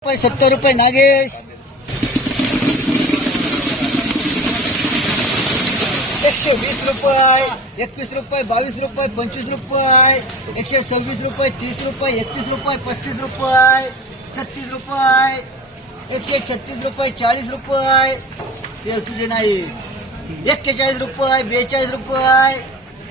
रुपये सत्तर रुपये नागेश. एकशे वीस रुपये एकवीस रुपये बावीस रुपये पंचवीस रुपये एकशे सव्वीस रुपये तीस रुपये एकतीस रुपये पस्तीस रुपये छत्तीस रुपये एकशे छत्तीस रुपये चाळीस रुपये. ते तुझे नाही. एक्केचाळीस रुपये बेचाळीस रुपये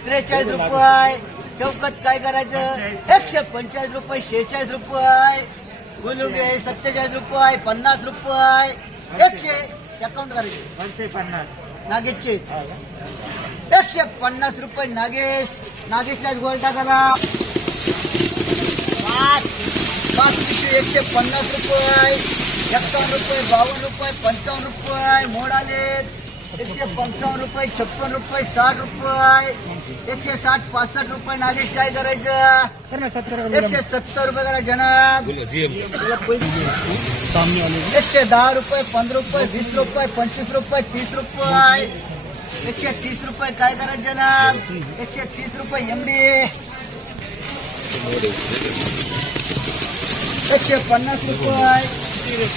त्रेचाळीस रुपये. चौकात काय करायचं? एकशे पंचेचाळीस रुपये शेहेचाळीस रुपये. बोलू घे सत्तेचाळीस रुपये पन्नास रुपये. एकशे अकाउंट करायचे. दोनशे पन्नास. नागेशचे. एकशे पन्नास रुपये नागेश. नागेशला गोल्टा करा पाच. पाच पिशवी एकशे पन्नास रुपये. एक्कावन्न रुपये बावन्न रुपये पंचावन्न रुपये. मोड आले एकशे पंचावन्न रुपये छप्पन रुपये साठ रुपये एकशे साठ पासष्ट रुपये नागेश काय करायचं? सत्तर एकशे सत्तर रुपये एकशे दहा रुपये पंधरा रुपये वीस रुपये पंचवीस रुपये तीस रुपये. एकशे तीस रुपये काय करायचं जनाब? एकशे तीस रुपये एमडी एकशे पन्नास रुपये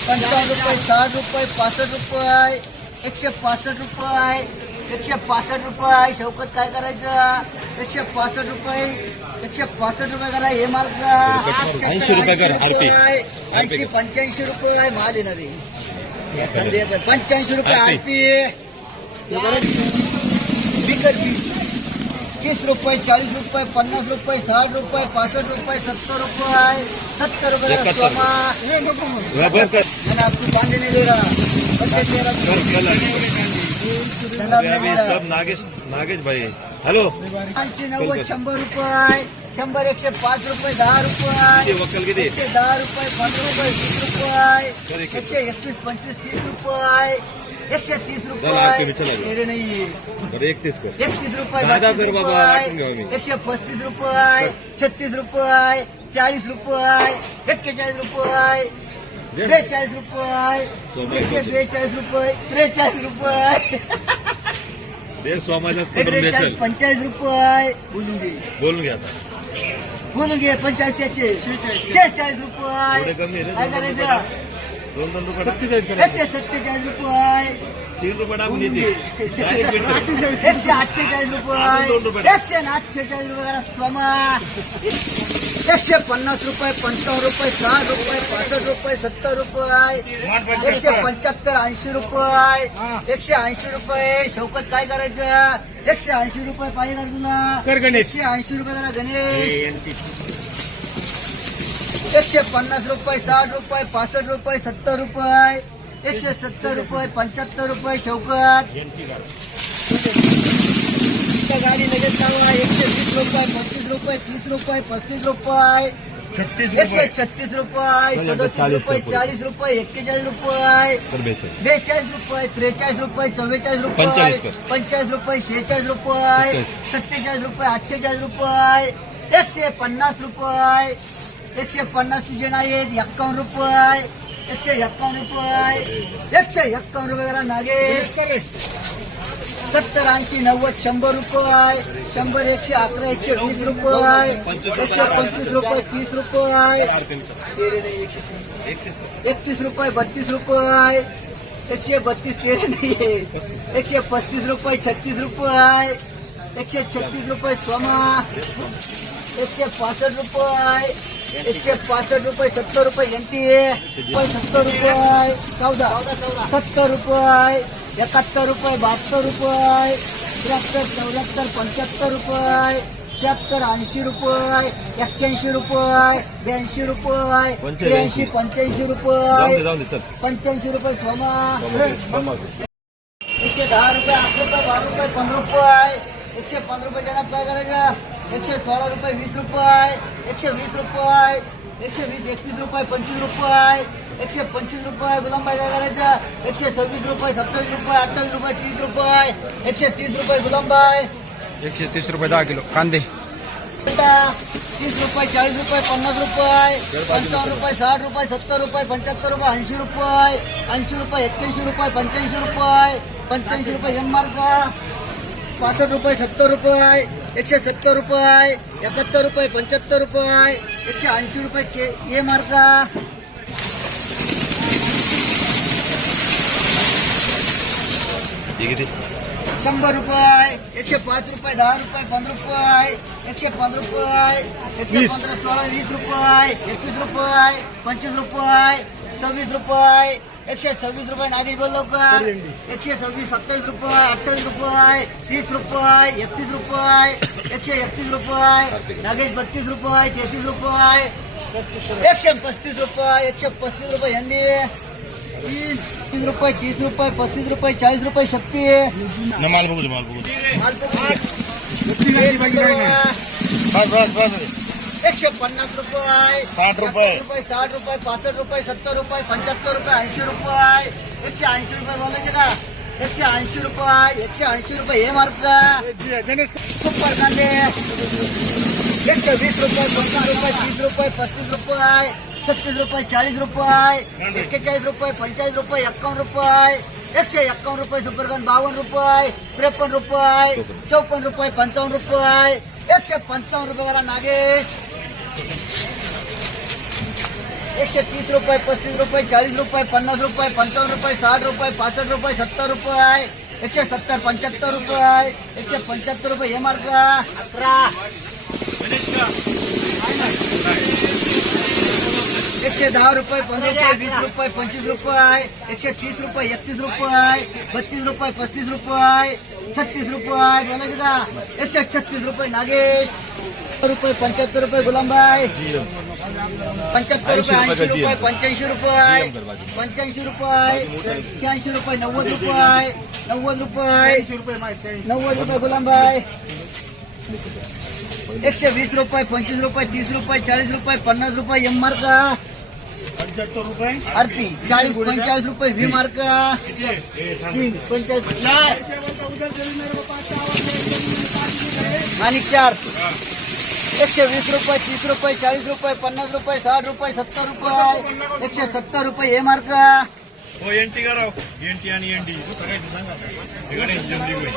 पंचावन्न रुपये साठ रुपये पासष्ट रुपये. एकशे पासष्ट रुपये एकशे पासष्ट रुपये शौकत काय करायचं? एकशे पासष्ट रुपये एकशे पासष्ट रुपये करा हे मार्ग ऐंशी रुपये ऐंशी पंच्याऐंशी रुपये माल येणार आहे. पंच्याऐंशी रुपये आरपी. बिकर तीस रुपये चाळीस रुपये पन्नास रुपये साठ रुपये पासष्ट रुपये सत्तर रुपये. सत्तर रुपये आपको पानी नहीं दे रहा सब नागेश नागेश भाई। हॅलो। ऐंशी नव्वद शंभर रुपये शंभर एकशे पाच रुपये दहा रुपये वक्कल किती एकशे दहा रुपये पंधरा रुपये वीस रुपये एक- एकशे एकतीस पंचवीस तीस रुपये एकशे तीस रुपये। नाही एकतीस एकतीस रुपये एकशे पस्तीस रुपये छत्तीस रुपये चाळीस रुपये एक्केचाळीस रुपये. बेचाळीस रुपये. एकशे. बेचाळीस रुपये. त्रेचाळीस रुपये. दे सोमाजात पडून त्रेचाळीस पंचाळीस रुपये. बोलून घे. बोलून घ्या आता. बोलून घे पंचाळीस त्याचे. शेहेचाळीस. रुपये. थोडे कमी आहे रे, काय दोन दोन करायचं दोन दोन रुपये सत्तेचाळीस एकशे सत्तेचाळीस रुपये. तीन रुपये टाकून येते. Direct भेटते. एकशे अठ्ठेचाळीस रुपये. एकशे अठ्ठेचाळीस रुपये. सोमा. एकशे पन्नास रुपये पंचावन्न रुपये साठ रुपये पासष्ट रुपये सत्तर रुपये एकशे पंच्याहत्तर ऐंशी रुपये एकशे ऐंशी रुपये. शौकत काय करायचं? एकशे ऐंशी रुपये पाहिजे का तुला. एकशे ऐंशी रुपये करा गणेश. एकशे पन्नास रुपये साठ रुपये पासष्ट रुपये सत्तर रुपये. एकशे सत्तर रुपये पंच्याहत्तर रुपये शौकत. त्या गाडी लगेच चालवा एकशे वीस रुपये पस्तीस रुपये तीस रुपये पस्तीस रुपये. छत्तीस एकशे छत्तीस रुपये सदोतीस रुपये चाळीस रुपये एक्केचाळीस रुपये. बेचाळीस. रुपये त्रेचाळीस रुपये चव्वेचाळीस रुपये. पंचेचाळीस रुपये शेहेचाळीस रुपये. सत्तेचाळीस. रुपये अठ्ठेचाळीस रुपये. एकशे पन्नास रुपये. एकशे पन्नास तुझे नाही आहेत एक्कावन्न रुपये. एकशे एक्कावन्न रुपये. एकशे एक्कावन्न रुपये नागेश सत्तर ऐंशी नव्वद शंभर रुपये. शंभर एकशे अकरा एकशे वीस रुपये. एकशे पंचवीस रुपये तीस रुपये. एकतीस रुपये बत्तीस रुपये. एकशे बत्तीस तेरे नाही एकशे पस्तीस रुपये छत्तीस रुपये. एकशे छत्तीस रुपये सोमा. एकशे पासष्ट रुपये. एकशे पासष्ट रुपये सत्तर रुपये एनटी सत्तर रुपये. चौदा चौदा. सत्तर रुपये. एकाहत्तर रुपये बहात्तर रुपये त्र्याहत्तर चौऱ्याहत्तर पंच्याहत्तर रुपये शहात्तर ऐंशी रुपये एक्क्याऐंशी रुपये ब्याऐंशी रुपये. त्र्याऐंशी पंच्याऐंशी रुपये पंच्याऐंशी रुपये सोमा. एकशे दहा रुपये अकरा रुपये बारा रुपये पंधरा रुपये. एकशे पंधरा रुपये जणात काय करायचं? एकशे सोळा रुपये वीस रुपये. एकशे वीस रुपये. एकशे वीस एकवीस रुपये पंचवीस रुपये. एकशे पंचवीस रुपये गुलामबाई काय करायचं? एकशे सव्वीस रुपये सत्तावीस रुपये अठ्ठावीस रुपये तीस रुपये. एकशे तीस रुपये गुलामबाई एकशे तीस रुपये दहा किलो कांदे. तीस रुपये चाळीस रुपये पन्नास रुपये. पंचावन्न रुपये साठ रुपये सत्तर रुपये पंच्याहत्तर रुपये ऐंशी रुपये. ऐंशी रुपये एक्क्याऐंशी रुपये पंच्याऐंशी रुपये. पंच्याऐंशी रुपये एम मार्क. पासष्ट रुपये सत्तर रुपये. एकशे सत्तर रुपये. एकाहत्तर रुपये पंच्याहत्तर रुपये. एकशे ऐंशी रुपये के ए मार्क. किती? शंभर रुपये एकशे पाच रुपये दहा रुपये पंधरा रुपये एकशे पंधरा रुपये एकशे पंधरा सोळा वीस रुपये एकवीस रुपये पंचवीस रुपये सव्वीस रुपये एकशे सव्वीस रुपये नागेश बोल लवकर एकशे सव्वीस सत्तावीस रुपये अठ्ठावीस रुपये तीस रुपये एकतीस रुपये एकशे एकतीस रुपये नागेश बत्तीस रुपये तेहतीस रुपये एकशे पस्तीस रुपये एकशे पस्तीस रुपये यांनी तीस रुपये तीस रुपये पस्तीस रुपये चाळीस रुपये शक्ती ना माल बघू माल बघू. बस बस बस। एकशे पन्नास रुपये साठ रुपये. रुपये साठ रुपये पासष्ट रुपये सत्तर रुपये पंच्याहत्तर रुपये ऐंशी रुपये एकशे ऐंशी रुपये बोलायचे का एकशे ऐंशी रुपये एकशे ऐंशी रुपये हे मार्क सुपर कांदे एकशे वीस रुपये पंचवीस रुपये तीस रुपये पस्तीस रुपये छत्तीस रुपये चाळीस रुपये एक्केचाळीस रुपये पंचाळीस रुपये एक्कावन्न रुपये एकशे एक्कावन्न रुपये सुपरगन बावन्न रुपये त्रेपन्न रुपये चौपन्न रुपये पंचावन्न रुपये एकशे पंचावन्न रुपये करा नागेश. एकशे तीस रुपये पस्तीस रुपये चाळीस रुपये पन्नास रुपये पंचावन्न रुपये साठ रुपये पासष्ट रुपये सत्तर रुपये एकशे सत्तर पंच्याहत्तर रुपये एकशे पंच्याहत्तर रुपये मार्क अकरा. एकशे दहा रुपये पंधरा रुपये वीस रुपये पंचवीस रुपये एकशे तीस रुपये एकतीस रुपये बत्तीस रुपये पस्तीस रुपये छत्तीस रुपये बोलायचं का एकशे छत्तीस रुपये नागेश. रुपये पंच्याहत्तर रुपये गुलामबाई. पंच्याहत्तर रुपये ऐंशी रुपये पंच्याऐंशी रुपये पंच्याऐंशी रुपये शहाऐंशी रुपये नव्वद रुपये नव्वद रुपये नव्वद रुपये गुलामबाई. एकशे वीस रुपये पंचवीस रुपये तीस रुपये चाळीस रुपये पन्नास रुपये एम मार्क आरपी चाळीस पंचाळीस रुपये व्ही मार्क तीन पंचाळीस. आणि चार. एकशे वीस रुपये तीस रुपये चाळीस रुपये पन्नास रुपये साठ रुपये सत्तर रुपये एकशे सत्तर रुपये हे मार्क. हो.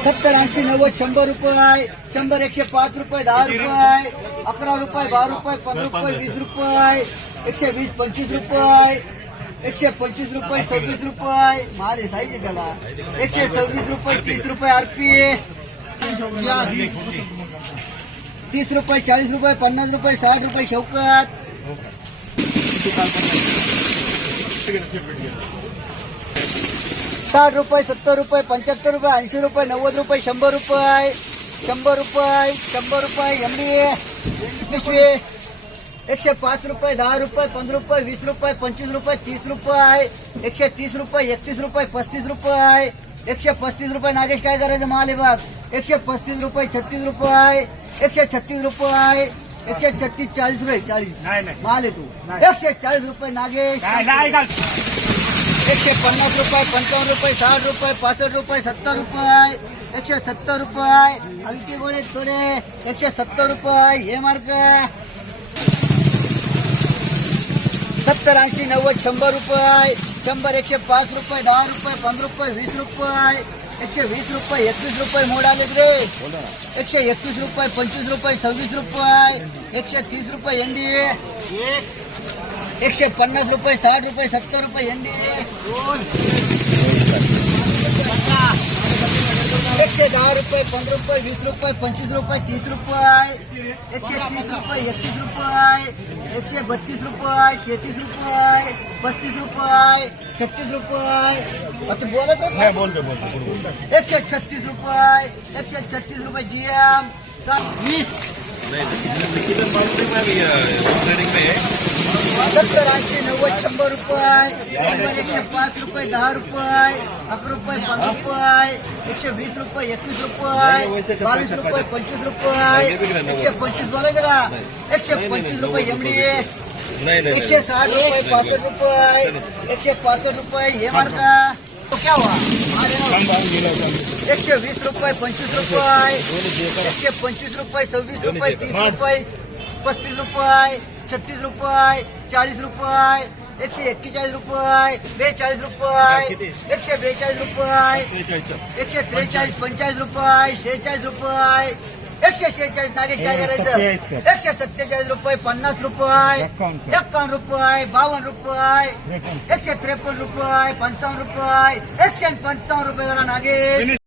सत्तर ऐंशी नव्वद शंभर रुपये शंभर एकशे पाच रुपये दहा रुपये अकरा रुपये बारा रुपये पंधरा रुपये? वीस रुपये एकशे वीस पंचवीस रुपये। एकशे पंचवीस रुपये सव्वीस रुपये। साईज आहे त्याला एकशे सव्वीस रुपये तीस रुपये आरपी तीस रुपये चाळीस रुपये पन्नास रुपये साठ रुपये शौकत। साठ रुपये सत्तर रुपये पंच्याहत्तर रुपये ऐंशी रुपये नव्वद रुपये शंभर रुपये। शंभर रुपये शंभर रुपये एमबी एकशे पाच रुपये दहा रुपये पंधरा रुपये वीस रुपये पंचवीस रुपये तीस रुपये एकशे तीस रुपये एकतीस रुपये पस्तीस रुपये एकशे पस्तीस रुपये नागेश काय करायचं माल आहे बघ? एकशे पस्तीस रुपये छत्तीस रुपये एकशे छत्तीस रुपये एकशे छत्तीस चाळीस रुपये चाळीस. माल आहे तू. एकशे चाळीस रुपये नागेश. एकशे पन्नास रुपये पंचावन्न रुपये साठ रुपये पासष्ट रुपये सत्तर रुपये एकशे सत्तर रुपये हलके गोळे थोडे. एकशे सत्तर रुपये हे मार्क. सत्तर ऐसी नव्वद शंभर रुपये शंभर एकशे पाच रुपये दहा रुपये पंधरा रुपये वीस रुपये एकशे वीस रुपये एकवीस रुपये मोड आले रे. एकशे एकवीस रुपये पंचवीस रुपये सवीस रुपये एकशे तीस रुपये एनडी एकशे पन्ना रुपये साठ रुपये सत्तर रुपये एनडी दोन एकशे दहा रुपये पंद्रह रुपये वीस रुपये पंचवीस रुपये तीस रुपये एकशे तीस रुपये एकतीस रुपये एकशे बत्तीस रुपये तेहतीस रुपये पस्तीस रुपये छत्तीस रुपये. आता बोलत. नाही बोलतो बोलतो एकशे छत्तीस रुपये एकशे छत्तीस रुपये जी जीएम वीस. नाही सत्तर नव्वद शंभर रुपये एकशे पाच रुपये दहा रुपये अकरा रुपये पंधरा रुपये एकशे वीस रुपये एकवीस रुपये बावीस रुपये पंचवीस रुपये एकशे पंचवीस बोला गेला. एकशे पंचवीस रुपये एमडीएस एकशे साठ रुपये पासष्ट रुपये एकशे पासष्ट रुपये हे मार्का तो क्या हुआ एकशे वीस रुपये, पंचवीस रुपये एकशे पंचवीस रुपये, सव्वीस रुपये, तीस रुपये, पस्तीस रुपये, छत्तीस रुपये, चाळीस रुपये, एकशे एक्केचाळीस रुपये, बेचाळीस रुपये, एकशे बेचाळीस रुपये. एकशे त्रेचाळीस पंचेचाळीस रुपये, शेहेचाळीस रुपये एकशे शेहेचाळीस नागेश काय करायचं? एकशे सत्तेचाळीस रुपये पन्नास रुपये एक्कावन्न रुपये बावन्न रुपये एकशे त्रेपन्न रुपये पंचावन्न रुपये एकशे पंचावन्न रुपये जरा नागेश.